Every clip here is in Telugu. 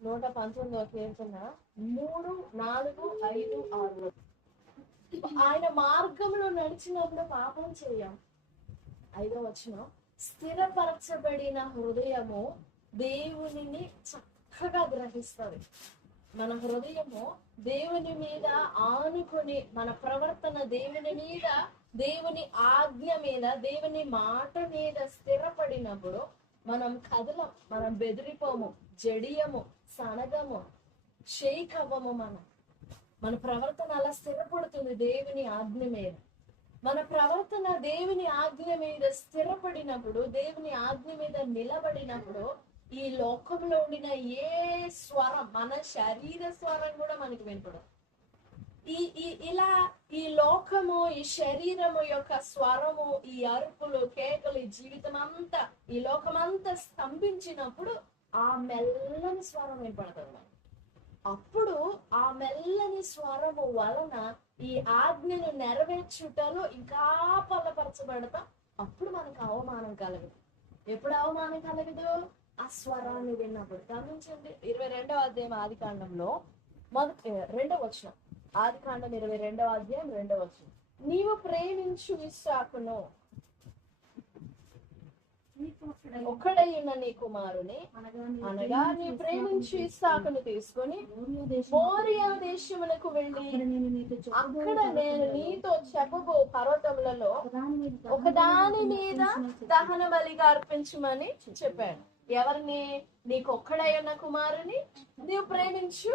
119వ కీర్తన 3, 4, 5, 6. ఆయన మార్గంలో నడిచినప్పుడు పాపం చేయం. 5వ వచనం, స్థిరపరచబడిన హృదయము దేవునిని చక్కగా గ్రహిస్తుంది. మన హృదయము దేవుని మీద ఆనుకొని, మన ప్రవర్తన దేవుని మీద, దేవుని ఆజ్ఞ మీద, దేవుని మాట మీద స్థిరపడినప్పుడు మనం కదలం, మనం బెదిరిపోము, జడియము, సనగము, షేక్ అవ్వము. మన ప్రవర్తన అలా స్థిరపడుతుంది దేవుని ఆజ్ఞ మీద. మన ప్రవర్తన దేవుని ఆజ్ఞ మీద స్థిరపడినప్పుడు, దేవుని ఆజ్ఞ మీద నిలబడినప్పుడు ఈ లోకంలో ఉండిన ఏ స్వరం, మన శరీర స్వరం కూడా మనకి వినపడదు. ఇలా ఈ లోకము, ఈ శరీరము యొక్క స్వరము, ఈ అరుపులు, కేకలు, ఈ జీవితం అంతా, ఈ లోకమంతా స్తంభించినప్పుడు ఆ మెల్లని స్వరం వినపడుతుంది. అప్పుడు ఆ మెల్లని స్వరము వలన ఈ ఆజ్ఞను నెరవేర్చుటలో ఇంకా బలపరచబడతాం. అప్పుడు మనకు అవమానం కలగదు. ఎప్పుడు అవమానం కలగదు? ఆ స్వరాన్ని విన్నప్పుడు. గమనించండి, 22వ అధ్యాయం ఆదికాండంలో 2వ వచనం. ఆదికాండం 22వ అధ్యాయం 2వ వచనం. నీవు ప్రేమించు ఇస్సాకును, ఒక్కడైన నీ కుమారుని అనగా నీ ప్రేమించి ఇస్సాకును తీసుకొని మోరియా దేశమునకు వెళ్ళి అక్కడ నేను నీతో చెప్పబో పర్వతములలో ఒకదాని మీద దహన బలిగా అర్పించమని చెప్పాడు. ఎవరిని? నీకు ఒక్కడై ఉన్న కుమారుని నీవు ప్రేమించు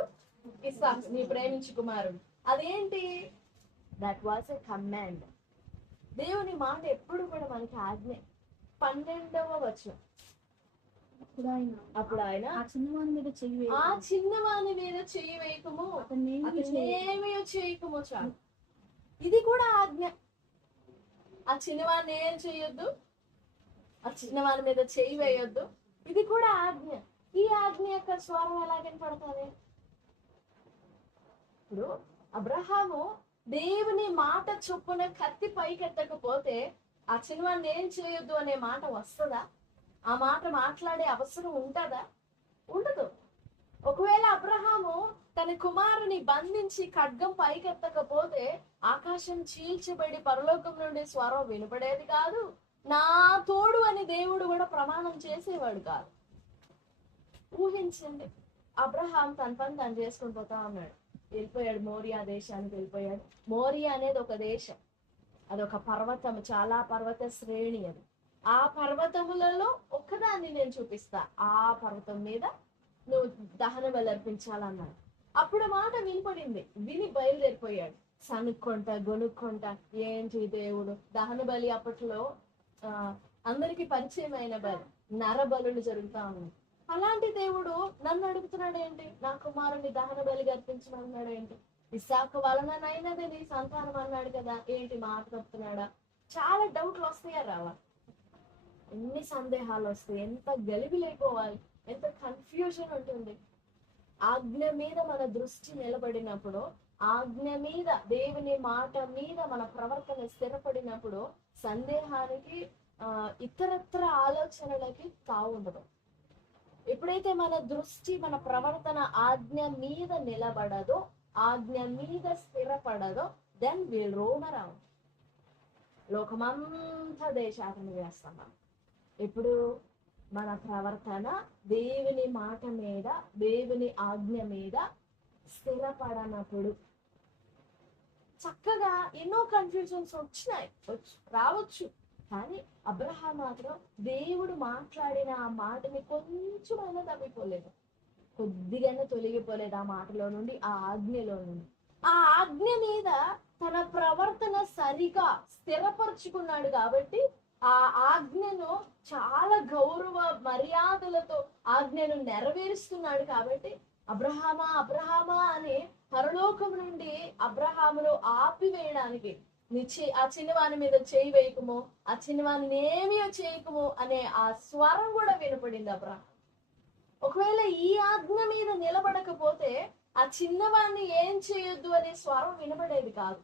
ఇస్సాకు, నీ ప్రేమించు కుమారుడు. అదేంటి? That was a command. దేవుని మాట ఎప్పుడు కూడా మనకి ఆజ్ఞ. 12వ వచనం. అప్పుడు ఆయన ఆ చిన్నవాని మీద చెయ్యి వేయకము, అతనేమీ చేయకము చాలు. ఇది కూడా ఆజ్ఞ. ఆ చిన్నవాడిని ఏం చేయొద్దు, ఆ చిన్నవాని మీద చెయ్యి వేయొద్దు. ఇది కూడా ఆజ్ఞ. ఈ ఆజ్ఞ యొక్క స్వరం ఎలా కనపడుతుంది? ఇప్పుడు అబ్రహాము దేవుని మాట చొప్పున కత్తి పైకెత్తకపోతే ఆ చిన్నవాడిని ఏం చేయొద్దు అనే మాట వస్తుందా? ఆ మాట మాట్లాడే అవసరం ఉంటుందా? ఉండదు. ఒకవేళ అబ్రహాము తన కుమారుని బంధించి ఖడ్గం పైకెత్తకపోతే ఆకాశం చీల్చబడి పరలోకం నుండి స్వరం వినపడేది కాదు. నా తోడు అని దేవుడు కూడా ప్రమాణం చేసేవాడు కాదు. ఊహించండి, అబ్రహాం తన పని తను చేసుకుని పోతా ఉన్నాడు. వెళ్ళిపోయాడు, మోరియా దేశానికి వెళ్ళిపోయాడు. మోరియా అనేది ఒక దేశం, అదొక పర్వతం, చాలా పర్వత శ్రేణి. అది ఆ పర్వతములలో ఒక్కదాన్ని నేను చూపిస్తా, ఆ పర్వతం మీద నువ్వు దహన బలి అర్పించాలన్నాడు. అప్పుడు మాట వినపడింది, విని బయలుదేరిపోయాడు. సనుక్కుంటా గొనుక్కుంటా, ఏంటి దేవుడు దహన బలి అప్పట్లో అందరికి పరిచయమైన బలి, నరబలులు జరుగుతా ఉంది. అలాంటి దేవుడు నన్ను అడుగుతున్నాడు ఏంటి? నా కుమారుని దహన బలిగా అర్పించమన్నాడు ఏంటి? ఇస్సాకు వలననైనది నీ సంతానం అన్నాడు కదా, ఏంటి మాట తప్పుతున్నాడా? చాలా డౌట్లు వస్తాయా రావా? ఎన్ని సందేహాలు వస్తాయి, ఎంత గలిబిలైపోవాలి, ఎంత కన్ఫ్యూజన్ ఉంటుంది. ఆజ్ఞ మీద మన దృష్టి నిలబడినప్పుడు, ఆజ్ఞ మీద, దేవుని మాట మీద మన ప్రవర్తన స్థిరపడినప్పుడు సందేహానికి ఇతరత్ర ఆలోచనలకి తావు ఉండదు. ఎప్పుడైతే మన దృష్టి, మన ప్రవర్తన ఆజ్ఞ మీద నిలబడదో, ఆజ్ఞ మీద స్థిరపడదో, దెన్ విల్ రోమ్ అరౌండ్. లోకమంతా దేశాటన చేస్తున్నాం. ఇప్పుడు మన ప్రవర్తన దేవుని మాట మీద, దేవుని ఆజ్ఞ మీద స్థిరపడనప్పుడు చక్కగా ఎన్నో కన్ఫ్యూజన్స్ రావచ్చు. కానీ అబ్రహాం మాత్రం దేవుడు మాట్లాడిన ఆ మాటని కొంచెమైనా తప్పిపోలేదు, కొద్దిగానే తొలగిపోలేదు ఆ మాటలో నుండి, ఆ ఆజ్ఞలో నుండి. ఆ ఆజ్ఞ మీద తన ప్రవర్తన సరిగా స్థిరపరుచుకున్నాడు కాబట్టి ఆ ఆజ్ఞను చాలా గౌరవ మర్యాదలతో ఆజ్ఞను నెరవేరుస్తున్నాడు కాబట్టి అబ్రహామా అబ్రహామా అని పరలోకం నుండి అబ్రహామును ఆపివేయడానికి, ఆ చిన్నవాని మీద చేయి వేయకము, ఆ చిన్నవాని ఏమీ చేయకము అనే ఆ స్వరం కూడా వినపడింది అబ్రహాం. ఒకవేళ ఈ ఆజ్ఞ మీద నిలబడకపోతే ఆ చిన్నవాడిని ఏం చేయొద్దు అనే స్వరం వినబడేది కాదు.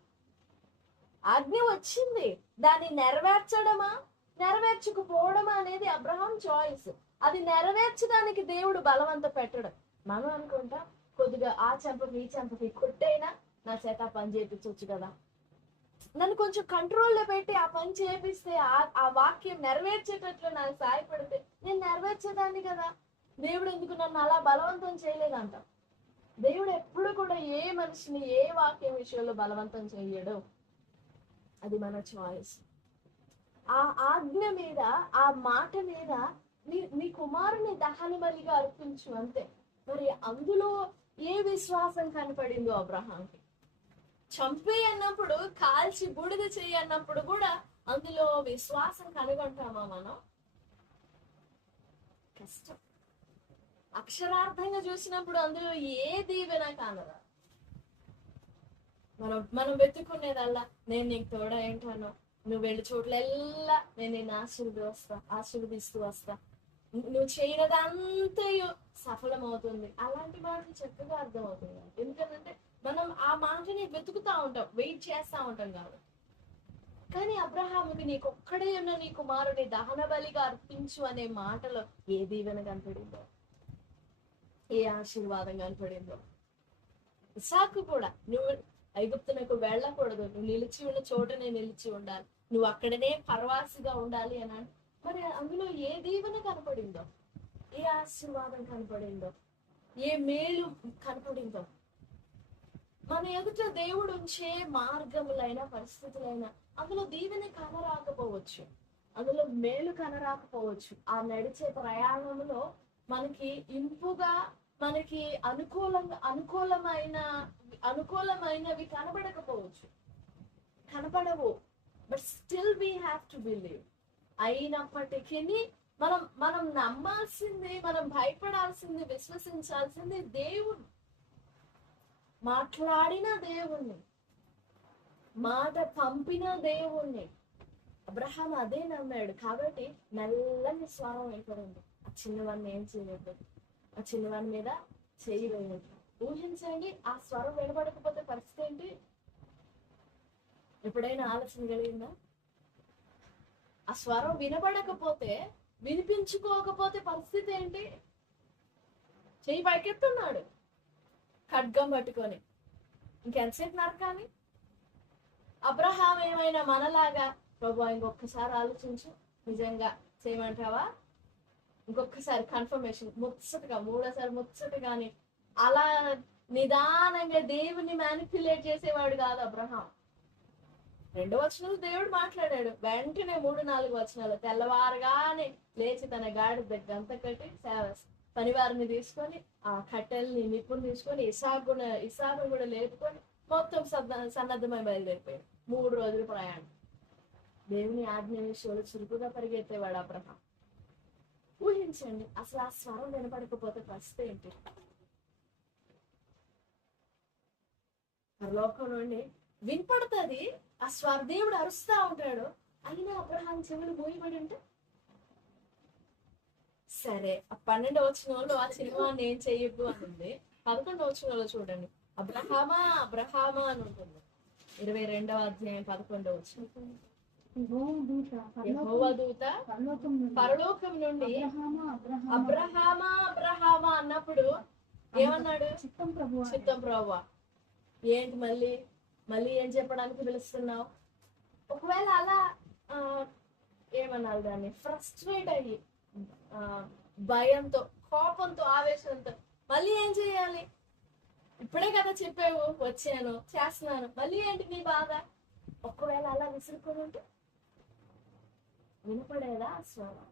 ఆజ్ఞ వచ్చింది, దాన్ని నెరవేర్చడమా నెరవేర్చకపోవడమా అనేది అబ్రహాం చాయిస్. అది నెరవేర్చడానికి దేవుడు బలవంత పెట్టడం. మనం అనుకుంటా కొద్దిగా ఆ చెంపకి ఈ చెంపకి కొట్టైనా నా చేత ఆ పని చేయించవచ్చు కదా, నన్ను కొంచెం కంట్రోల్లో పెట్టి ఆ పని చేపిస్తే ఆ వాక్యం నెరవేర్చేటట్లు నాకు సహాయపడితే నేను నెరవేర్చేదాన్ని కదా. దేవుడు ఎందుకు నన్ను అలా బలవంతం చేయలేదంట. దేవుడు ఎప్పుడు కూడా ఏ మనిషిని ఏ వాక్యం విషయంలో బలవంతం చెయ్యడు. అది మన చాయిస్. ఆ ఆజ్ఞ మీద, ఆ మాట మీద నీ కుమారుని దహన బలిగా అర్పించు అంతే. మరి అందులో ఏ విశ్వాసం కనపడిందో అబ్రహాంకి? చంపే అన్నప్పుడు, కాల్చి బూడిద చేయి అన్నప్పుడు కూడా అందులో విశ్వాసం కనుగొంటామా మనం? కష్టం. అక్షరార్థంగా చూసినప్పుడు అందులో ఏ దీవెన కానరా. మనం వెతుక్కునేదల్లా నేను నీకు తోడా ఏంటాను, నువ్వు వెళ్ళి చోట్లెల్లా నేను నిన్ను ఆశీర్వదిస్తూ వస్తా, నువ్వు చేయనదంతయు సఫలమవుతుంది. అలాంటి మాటలు చక్కగా అర్థమవుతుంది. ఎందుకంటే మనం ఆ మాటని వెతుకుతా ఉంటాం, వెయిట్ చేస్తా ఉంటాం కాబట్టి. కానీ అబ్రహాముకి నీకొక్కడే ఉన్న నీ కుమారుని దహన బలిగా అర్పించు అనే మాటలో ఏ దీవెన కనపడిందో, ఏ ఆశీర్వాదం కనపడిందో. ఇసాకు కూడా నువ్వు ఐగుప్తునకు వెళ్ళకూడదు, నువ్వు నిలిచి ఉన్న చోటనే నిలిచి ఉండాలి, నువ్వు అక్కడనే పరవాసిగా ఉండాలి అని. మరి అందులో ఏ దీవెన కనపడిందో, ఏ ఆశీర్వాదం కనపడిందో, ఏ మేలు కనపడిందో. మన ఎదుట దేవుడు ఉంచే మార్గములైన పరిస్థితులైనా అందులో దీవెన కనరాకపోవచ్చు, అందులో మేలు కనరాకపోవచ్చు. ఆ నడిచే ప్రయాణంలో మనకి ఇంపుగా, మనకి అనుకూలమైనవి కనపడవు. But still we have to believe. అయినప్పటికీ మనం నమ్మాల్సింది, మనం భయపడాల్సింది, విశ్వసించాల్సింది దేవుడు. మాట్లాడిన దేవుణ్ణి, మాట పంపిన దేవుణ్ణి. అబ్రహాం అదే నమ్మాడు కాబట్టి నల్లని స్వరం వినపడింది. ఆ చిన్నవాడిని ఏం చేయలేదు, ఆ చిన్నవాడి మీద చేయి వేయలేదు. ఊహించండి, ఆ స్వరం వినపడకపోతే పరిస్థితి ఏంటి? ఎప్పుడైనా ఆలోచన కలిగిందా? ఆ స్వరం వినపడకపోతే, వినిపించుకోకపోతే పరిస్థితి ఏంటి? చెయ్యి పైకెత్తున్నాడు ఖడ్గం పట్టుకొని, ఇంకెంతసేపు నరకాలి? అబ్రహాం ఏమైనా మనలాగా ప్రభు ఇంకొకసారి ఆలోచించు, నిజంగా చేయమంటావా, ఇంకొకసారి కన్ఫర్మేషన్, ముచ్చటగా మూడోసారి ముచ్చటగాని అలా నిదానంగా దేవుని మ్యానిపులేట్ చేసేవాడు కాదు అబ్రహాం. 2వ వచనంలో దేవుడు మాట్లాడాడు, వెంటనే 3-4 వచనాలు తెల్లవారుగానే లేచి తన గాడిద గంత కట్టి పనివారిని తీసుకొని, ఆ కట్టెల్ని నిప్పుని తీసుకొని, ఇసాకును కూడా లేపుకొని మొత్తం సన్నద్ధమై బయలుదేరిపోయాడు. 3 రోజులు ప్రయాణం. దేవుని ఆజ్ఞ విషయంలో చురుకుగా పరిగెత్తేవాడు అబ్రహాం. ఊహించండి, అసలు ఆ స్వరం వినపడకపోతే పరిస్థితి ఏంటి? పరలోకం నుండి వినపడుతుంది ఆ స్వరం, దేవుడు అరుస్తా ఉంటాడు, అయినా అబ్రహాం చెవులు మూయబడి ఉంటే సరే. ఆ 12వ వచనంలో ఆ చిన్నవాడిని ఏం చెయ్యకు అని ఉంది. 11వ వచనంలో చూడండి, అబ్రహామా అబ్రహామా అని ఉంటుంది. 22వ అధ్యాయం 11వ వచనం. యెహోవా దూత పరలోకం నుండి అబ్రహామా అబ్రహామా అన్నప్పుడు ఏమన్నాడు? చిత్తం ప్రభువా. ఏంటి మళ్ళీ ఏం చెప్పడానికి పిలుస్తున్నావు? ఒకవేళ అలా ఏమన్నారు దాన్ని, ఫ్రస్ట్రేట్ అయ్యి భయంతో, కోపంతో, ఆవేశంతో మళ్ళీ ఏం చేయాలి? ఇప్పుడే కదా చెప్పావు, వచ్చాను, చేస్తున్నాను, మళ్ళీ ఏంటి నీ బాధ? ఒకవేళ అలా విసురుకొని ఉంటే వినపడేదా ఆ స్వరం?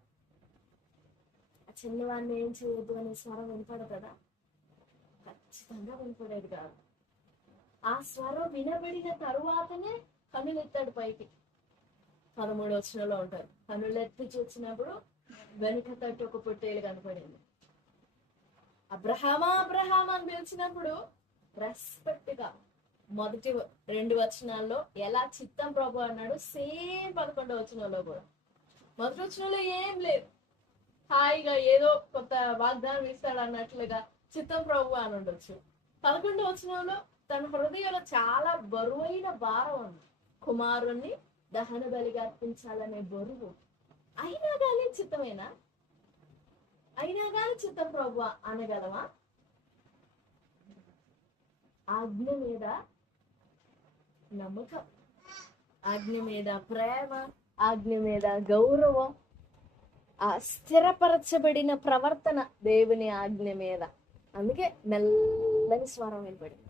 ఆ చిన్నవాడిని ఏం చేయొద్దు అనే స్వరం వినపడదా? ఖచ్చితంగా వినపడేది కాదు. ఆ స్వరం వినబడిన తరువాతనే కన్నులెత్తాడు పైకి. 13వ వచనంలో ఉంటారు, కన్నులెత్తి చూసినప్పుడు వెనుక తట్టు ఒక పొట్టేలు కనపడింది. అబ్రహామా అబ్రహామా అని పిలిచినప్పుడు రెస్పెక్ట్ గా మొదటి 2 వచనాల్లో ఎలా చిత్తం ప్రభు అన్నాడు, సేమ్ 11వ వచనంలో కూడా. మొదటి వచనంలో ఏం లేదు, హాయిగా ఏదో కొత్త వాగ్దానం ఇస్తాడు అన్నట్లుగా చిత్తం ప్రభు అని ఉండొచ్చు. 11వ వచనంలో తన హృదయంలో చాలా బరువైన భారం ఉంది, కుమారుణ్ణి దహన బలిగా అర్పించాలనే బరువు. అయినా కానీ చిత్తమేనా? అయినా కానీ చిత్తం ప్రభు అనగలమా? ఆజ్ఞ మీద నమ్మకం, ఆజ్ఞ మీద ప్రేమ, ఆజ్ఞ మీద గౌరవం, ఆ స్థిరపరచబడిన ప్రవర్తన దేవుని ఆజ్ఞ మీద. అందుకే మెల్లని స్వరం వినపడింది.